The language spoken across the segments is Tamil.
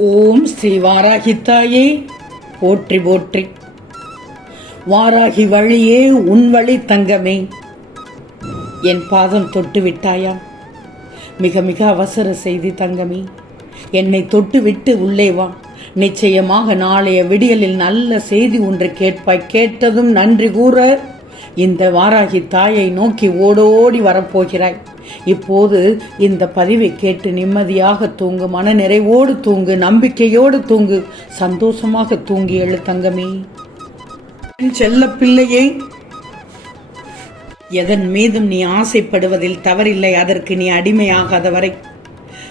ஓம் ஸ்ரீ வாராகித்தாயே போற்றி போற்றி. வாராகி வழியே உன் வழி தங்கமே. என் பாதம் தொட்டு விட்டாயா? மிக மிக அவசர செய்தி தங்கமே. என்னை தொட்டு விட்டு உள்ளே வா. நிச்சயமாக நாளைய விடியலில் நல்ல செய்தி ஒன்று கேட்பாய். கேட்டதும் நன்றி கூற இந்த வாராகி தாயை நோக்கி ஓடோடி வரப்போகிறாய். இப்போது இந்த பதிவை கேட்டு நிம்மதியாக தூங்கு மன நிறைவோடு தூங்கு நம்பிக்கையோடு தூங்கு சந்தோஷமாக தூங்கி எழு தங்கமே. என் செல்ல பிள்ளையே எதன் மீதும் நீ ஆசைப்படுவதில் தவறில்லை அதற்கு நீ அடிமையாகாத வரை.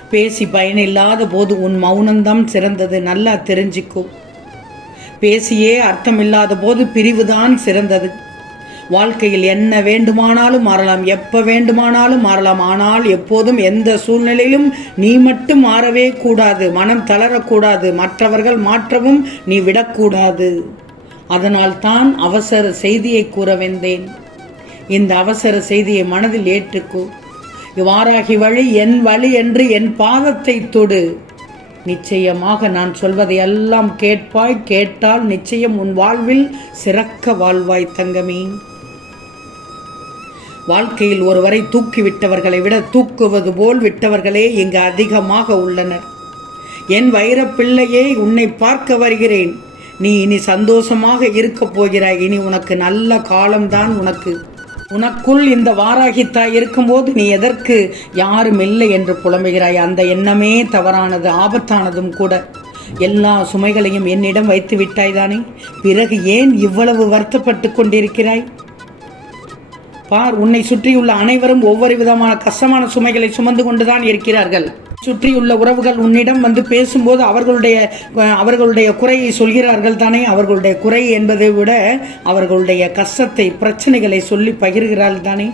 பேசி பயனில்லாத போது உன் மௌனம்தான் சிறந்தது நல்லா தெரிஞ்சுக்கோ. பேசியே அர்த்தமில்லாத போது பிரிவுதான் சிறந்தது. வாழ்க்கையில் என்ன வேண்டுமானாலும் மாறலாம் எப்போ வேண்டுமானாலும் மாறலாம். ஆனால் எப்போதும் எந்த சூழ்நிலையிலும் நீ மட்டும் மாறவே கூடாது மனம் தளரக்கூடாது மற்றவர்கள் மாற்றவும் நீ விடக்கூடாது. அதனால் தான் அவசர செய்தியை கூற வந்தேன். இந்த அவசர செய்தியை மனதில் ஏற்றுக்கோ. வாராகி வழி என் வழி என்று என் பாதத்தை தொடு. நிச்சயமாக நான் சொல்வதை எல்லாம் கேட்பாய் கேட்டால் நிச்சயம் உன் வாழ்வில் சிறக்க வாழ்வாய் தங்கமே. வாழ்க்கையில் ஒருவரை தூக்கி விட்டவர்களை விட தூக்குவது போல் விட்டவர்களே இங்கு அதிகமாக உள்ளனர். என் வைரப்பிள்ளையே உன்னை பார்க்க வருகிறேன். நீ இனி சந்தோஷமாக இருக்கப் போகிறாய். இனி உனக்கு நல்ல காலம்தான் உனக்கு. உனக்குள் இந்த வாராகித்தாய் இருக்கும்போது நீ எதற்கு யாரும் இல்லை என்று புலம்புகிறாய். அந்த எண்ணமே தவறானது ஆபத்தானதும் கூட. எல்லா சுமைகளையும் என்னிடம் வைத்து விட்டாய்தானே பிறகு ஏன் இவ்வளவு வருத்தப்பட்டு கொண்டிருக்கிறாய்? பார் உன்னை சுற்றியுள்ள அனைவரும் ஒவ்வொரு விதமான கஷ்டமான சுமைகளை சுமந்து கொண்டுதான் இருக்கிறார்கள். சுற்றியுள்ள உறவுகள் உன்னிடம் வந்து பேசும்போது அவர்களுடைய அவர்களுடைய குறையை சொல்கிறார்கள் தானே? அவர்களுடைய குறை என்பதை விட அவர்களுடைய கஷ்டத்தை பிரச்சனைகளை சொல்லி பகிர்கிறார்கள் தானே?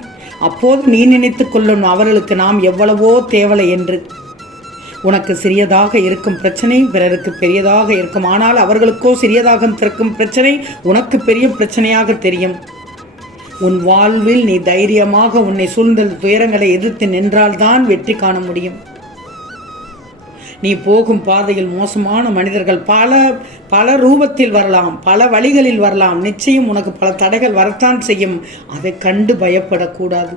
அப்போது நீ நினைத்து கொள்ளணும் அவர்களுக்கு நாம் எவ்வளவோ தேவலை என்று. உனக்கு சிறியதாக இருக்கும் பிரச்சனை பிறருக்கு பெரியதாக இருக்கும். ஆனால் அவர்களுக்கோ சிறியதாக இருக்கும் பிரச்சனை உனக்கு பெரிய பிரச்சனையாக தெரியும். உன் வாழ்வில் நீ தைரியமாக உன்னை சூழ்ந்த துயரங்களை எதிர்த்து நின்றால்தான் வெற்றி காண முடியும். நீ போகும் பாதையில் மோசமான மனிதர்கள் பல பல ரூபத்தில் வரலாம் பல வழிகளில் வரலாம். நிச்சயம் உனக்கு பல தடைகள் வரத்தான் செய்யும். அதை கண்டு பயப்படக்கூடாது.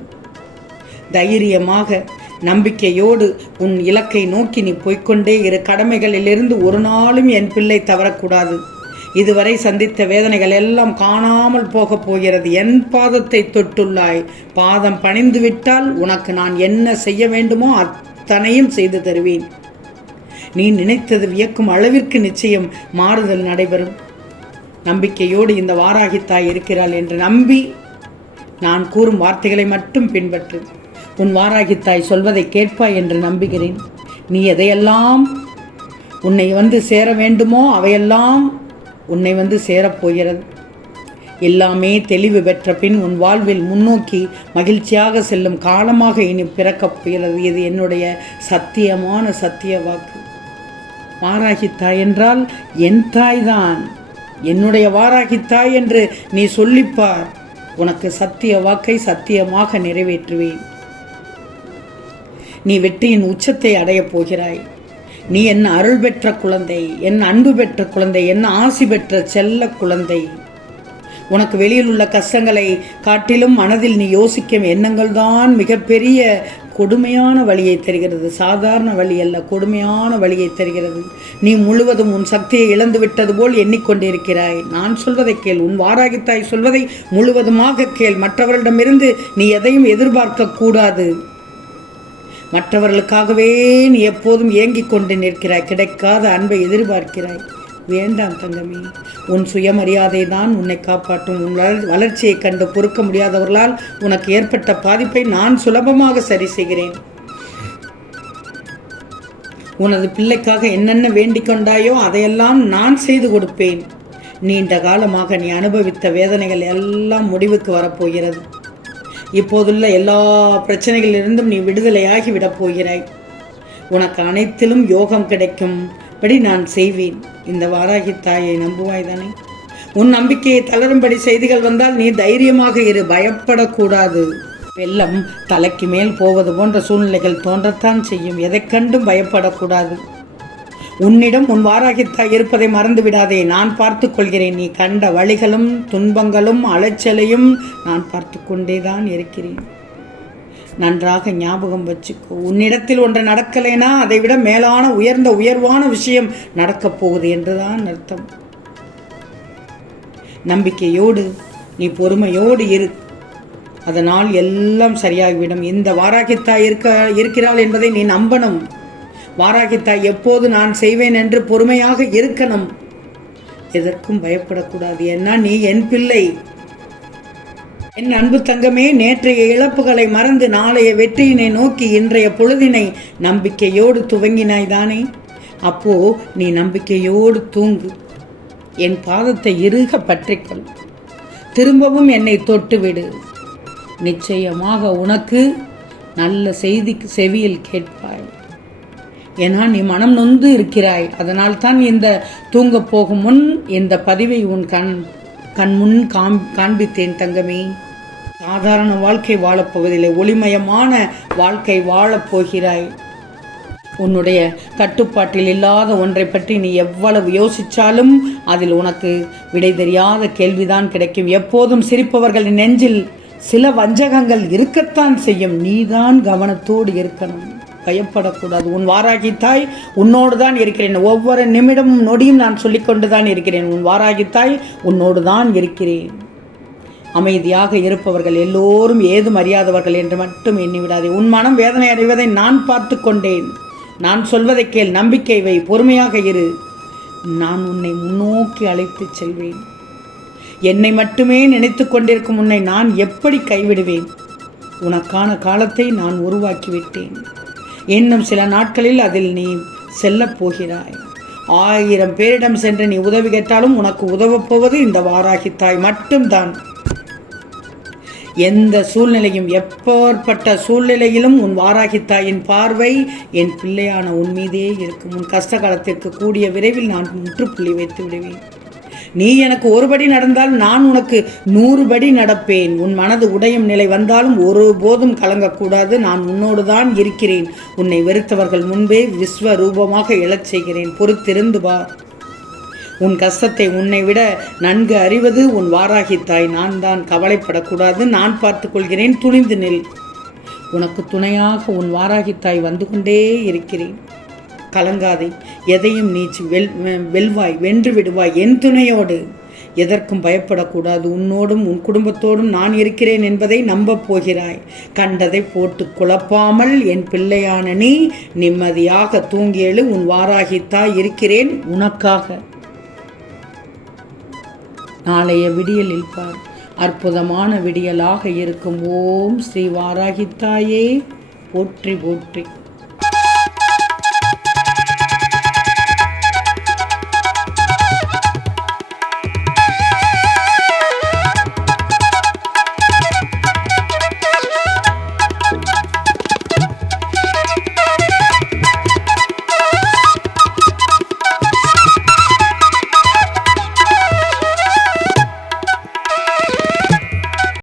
தைரியமாக நம்பிக்கையோடு உன் இலக்கை நோக்கி நீ போய்க்கொண்டே இரு. கடமைகளிலிருந்து ஒரு நாளும் என் பிள்ளை தவறக்கூடாது. இதுவரை சந்தித்த வேதனைகள் எல்லாம் காணாமல் போகப் போகிறது. என் பாதத்தை தொட்டுள்ளாய். பாதம் பணிந்து விட்டால் உனக்கு நான் என்ன செய்ய வேண்டுமோ அத்தனையும் செய்து தருவேன். நீ நினைத்தது வியக்கும் அளவிற்கு நிச்சயம் மாறுதல் நடைபெறும். நம்பிக்கையோடு இந்த வாராகித்தாய் இருக்கிறாள் என்று நம்பி நான் கூறும் வார்த்தைகளை மட்டும் பின்பற்று. உன் வாராகித்தாய் சொல்வதை கேட்பாய் என்று நம்புகிறேன். நீ எதையெல்லாம் உன்னை வந்து சேர வேண்டுமோ அவையெல்லாம் உன்னை வந்து சேரப்போகிறது எல்லாமே தெளிவு பெற்ற பின் உன் வாழ்வில் முன்னோக்கி மகிழ்ச்சியாக செல்லும் காலமாக இனி பிறக்கப் போகிறது. இது என்னுடைய சத்தியமான சத்திய வாக்கு. வாராகி தாய் என்றால் என் தாய்தான். என்னுடைய வாராகி தாய் என்று நீ சொல்லிப்பார். உனக்கு சத்திய வாக்கை சத்தியமாக நிறைவேற்றுவேன். நீ வெற்றியின் உச்சத்தை அடையப் போகிறாய். நீ என் அருள் பெற்ற குழந்தை என் அன்பு பெற்ற குழந்தை என் ஆசி பெற்ற செல்ல குழந்தை. உனக்கு வெளியில் உள்ள கஷ்டங்களை காட்டிலும் மனதில் நீ யோசிக்கும் எண்ணங்கள் தான் மிகப்பெரிய கொடுமையான வழியை தருகிறது. சாதாரண வழி அல்ல கொடுமையான வழியை தருகிறது. நீ முழுவதும் உன் சக்தியை இழந்து விட்டது போல் எண்ணிக்கொண்டிருக்கிறாய். நான் சொல்வதை கேள் உன் வாராகித்தாய் சொல்வதை முழுவதுமாக கேள். மற்றவர்களிடமிருந்து நீ எதையும் எதிர்பார்க்க கூடாது மற்றவர்களுக்காகவே நீ எப்போதும் ஏங்கிக் கொண்டு நிற்கிறாய் கிடைக்காத அன்பை எதிர்பார்க்கிறாய். வேண்டாம் தங்கமே உன் சுயமரியாதை தான் உன்னை காப்பாற்றும். உன் வளர்ச்சியை கண்டு பொறுக்க முடியாதவர்களால் உனக்கு ஏற்பட்ட பாதிப்பை நான் சுலபமாக சரி செய்கிறேன். உனது பிள்ளைக்காக என்னென்ன வேண்டிக் கொண்டாயோ அதையெல்லாம் நான் செய்து கொடுப்பேன். நீண்ட காலமாக நீ அனுபவித்த வேதனைகள் எல்லாம் முடிவுக்கு வரப்போகிறது. இப்போதுள்ள எல்லா பிரச்சனைகளிலிருந்தும் நீ விடுதலையாகி விடப் போகிறாய். உனக்கு அனைத்திலும் யோகம் கிடைக்கும். படி நான் செய்வேன். இந்த வாராகி தாயை நம்புவாய் தானே உன் நம்பிக்கையை தளரும்படி செய்திகள் வந்தால் நீ தைரியமாக இரு. பயப்படக்கூடாது. வெள்ளம் தலைக்கு மேல் போவது போன்ற சூழ்நிலைகள் தோன்றத்தான் செய்யும். எதை கண்டும் பயப்படக்கூடாது. உன்னிடம் உன் வாராகித்தாய் இருப்பதை மறந்துவிடாதே நான் பார்த்து கொள்கிறேன். நீ கண்ட வழிகளும் துன்பங்களும் அலைச்சலையும் நான் பார்த்து கொண்டேதான் இருக்கிறேன். நன்றாக ஞாபகம் வச்சுக்கோ. உன்னிடத்தில் ஒன்று நடக்கலைனா அதை விட மேலான உயர்ந்த உயர்வான விஷயம் நடக்கப் போகுது என்றுதான் அர்த்தம். நம்பிக்கையோடு நீ பொறுமையோடு இரு. அதனால் எல்லாம் சரியாகிவிடும். இந்த வாராகித்தாய் இருக்க இருக்கிறாள் என்பதை நீ நம்பணும். வாராகித்தாய் எப்போது நான் செய்வேன் என்று பொறுமையாக இருக்கணும். எதற்கும் பயப்படக்கூடாது. ஏன்னா நீ என் பிள்ளை. என் அன்பு தங்கமே நேற்றைய இழப்புகளை மறந்து நாளைய வெற்றியினை நோக்கி இன்றைய பொழுதினை நம்பிக்கையோடு துவங்கினாய் தானே? அப்போ நீ நம்பிக்கையோடு தூங்கு. என் பாதத்தை இறுக பற்றிக்கொள். திரும்பவும் என்னை தொட்டுவிடு. நிச்சயமாக உனக்கு நல்ல செய்தி செவியில் கேட்பாய். ஏன்னா நீ மனம் நொந்து இருக்கிறாய். அதனால் தான் இந்த தூங்க போகும் முன் இந்த பதிவை உன் கண் கண் முன் காம் காண்பித்தேன் தங்கமே. சாதாரண வாழ்க்கை வாழப்போவதில்லை ஒளிமயமான வாழ்க்கை வாழப்போகிறாய் உன்னுடைய கட்டுப்பாட்டில் இல்லாத ஒன்றை பற்றி நீ எவ்வளவு யோசித்தாலும் அதில் உனக்கு விடை தெரியாத கேள்விதான் கிடைக்கும். எப்போதும் சிரிப்பவர்களின் நெஞ்சில் சில வஞ்சகங்கள் இருக்கத்தான் செய்யும். நீதான் கவனத்தோடு இருக்கணும். பயப்படக்கூடாது. உன் வாராகி தாய் உன்னோடு தான் இருக்கிறேன். ஒவ்வொரு நிமிடமும் நொடியும் நான் சொல்லிக்கொண்டு தான் இருக்கிறேன். உன் வாராகி தாய் உன்னோடு தான் இருக்கிறேன். அமைதியாக இருப்பவர்கள் எல்லோரும் ஏதும் அறியாதவர்கள் என்று மட்டும் எண்ணிவிடாதே. உன் மனம் வேதனை அடைவதை நான் பார்த்து கொண்டேன். நான் சொல்வதை கேள் நம்பிக்கை வை பொறுமையாக இரு. நான் உன்னை முன்னோக்கி அழைத்துச் செல்வேன். என்னை மட்டுமே நினைத்து கொண்டிருக்கும் உன்னை நான் எப்படி கைவிடுவேன்? உனக்கான காலத்தை நான் உருவாக்கிவிட்டேன். இன்னும் சில நாட்களில் அதில் நீ செல்லப் போகிறாய். ஆயிரம் பேரிடம் சென்று நீ உதவி கேட்டாலும் உனக்கு உதவப்போவது இந்த வாராகித்தாய் மட்டும்தான். எந்த சூழ்நிலையும் எப்பேற்பட்ட சூழ்நிலையிலும் உன் வாராகித்தாயின் பார்வை என் பிள்ளையான உன் மீதே இருக்கும். உன் கஷ்ட காலத்திற்கு கூடிய விரைவில் நான் முற்றுப்புள்ளி வைத்து விடுவேன். நீ எனக்கு ஒருபடி நடந்தால் நான் உனக்கு நூறு படி நடப்பேன். உன் மனது உடையும் நிலை வந்தாலும் ஒருபோதும் கலங்கக்கூடாது. நான் உன்னோடு தான் இருக்கிறேன். உன்னை வெறுத்தவர்கள் முன்பே விஸ்வ ரூபமாக எழச் செய்கிறேன். பொறுத்திருந்து வா. உன் கஷ்டத்தை உன்னை விட நன்கு அறிவது உன் வாராகித்தாய் நான் தான் கவலைப்படக்கூடாது. நான் பார்த்து கொள்கிறேன். துணிந்து நில். உனக்கு துணையாக உன் வாராகித்தாய் வந்து கொண்டே இருக்கிறேன். கலங்காதே. எதையும் நீச்சு வெல் வெல்வாய் வென்று விடுவாய் என் துணையோடு. எதற்கும் பயப்படக்கூடாது. உன்னோடும் உன் குடும்பத்தோடும் நான் இருக்கிறேன் என்பதை நம்பப் போகிறாய். கண்டதை போட்டு குழப்பாமல் என் பிள்ளையான நீ நிம்மதியாக தூங்கியெழு உன் வாராகித்தாய் இருக்கிறேன் உனக்காக. நாளைய விடியலில் பார். அற்புதமான விடியலாக இருக்கும். ஓம் ஸ்ரீ வாராகித்தாயே. போற்றி போற்றி.